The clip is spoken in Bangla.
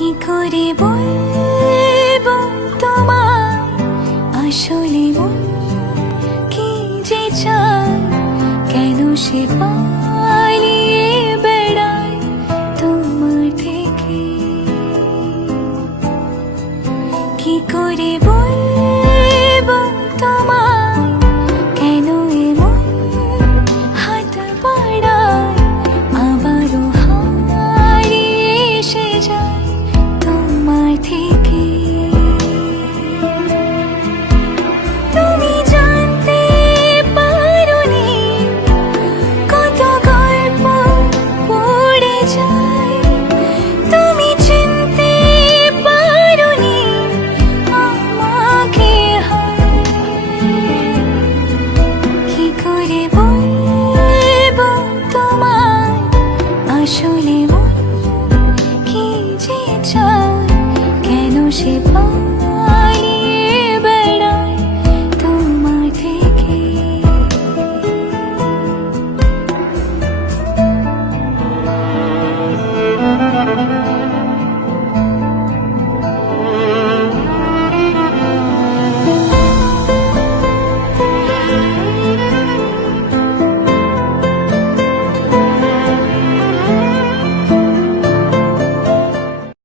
কি করে বলবো তোমায় আসলে মন কি যে চায়, কেন সে পালিয়ে বেড়ায় তোমার থেকে। কি করে বলবো তোমায় কেন এমন হাত বাড়ায়, আবারও হারিয়ে এসে যায় তোমার থেকে। তুমি জানতে পারোনি কত গল্প পড়ে যায়, তুমি চিনতে পারোনি আমাকে। কি করে বলবো তোমায় আসলে মন কি যে চায়, কেন সে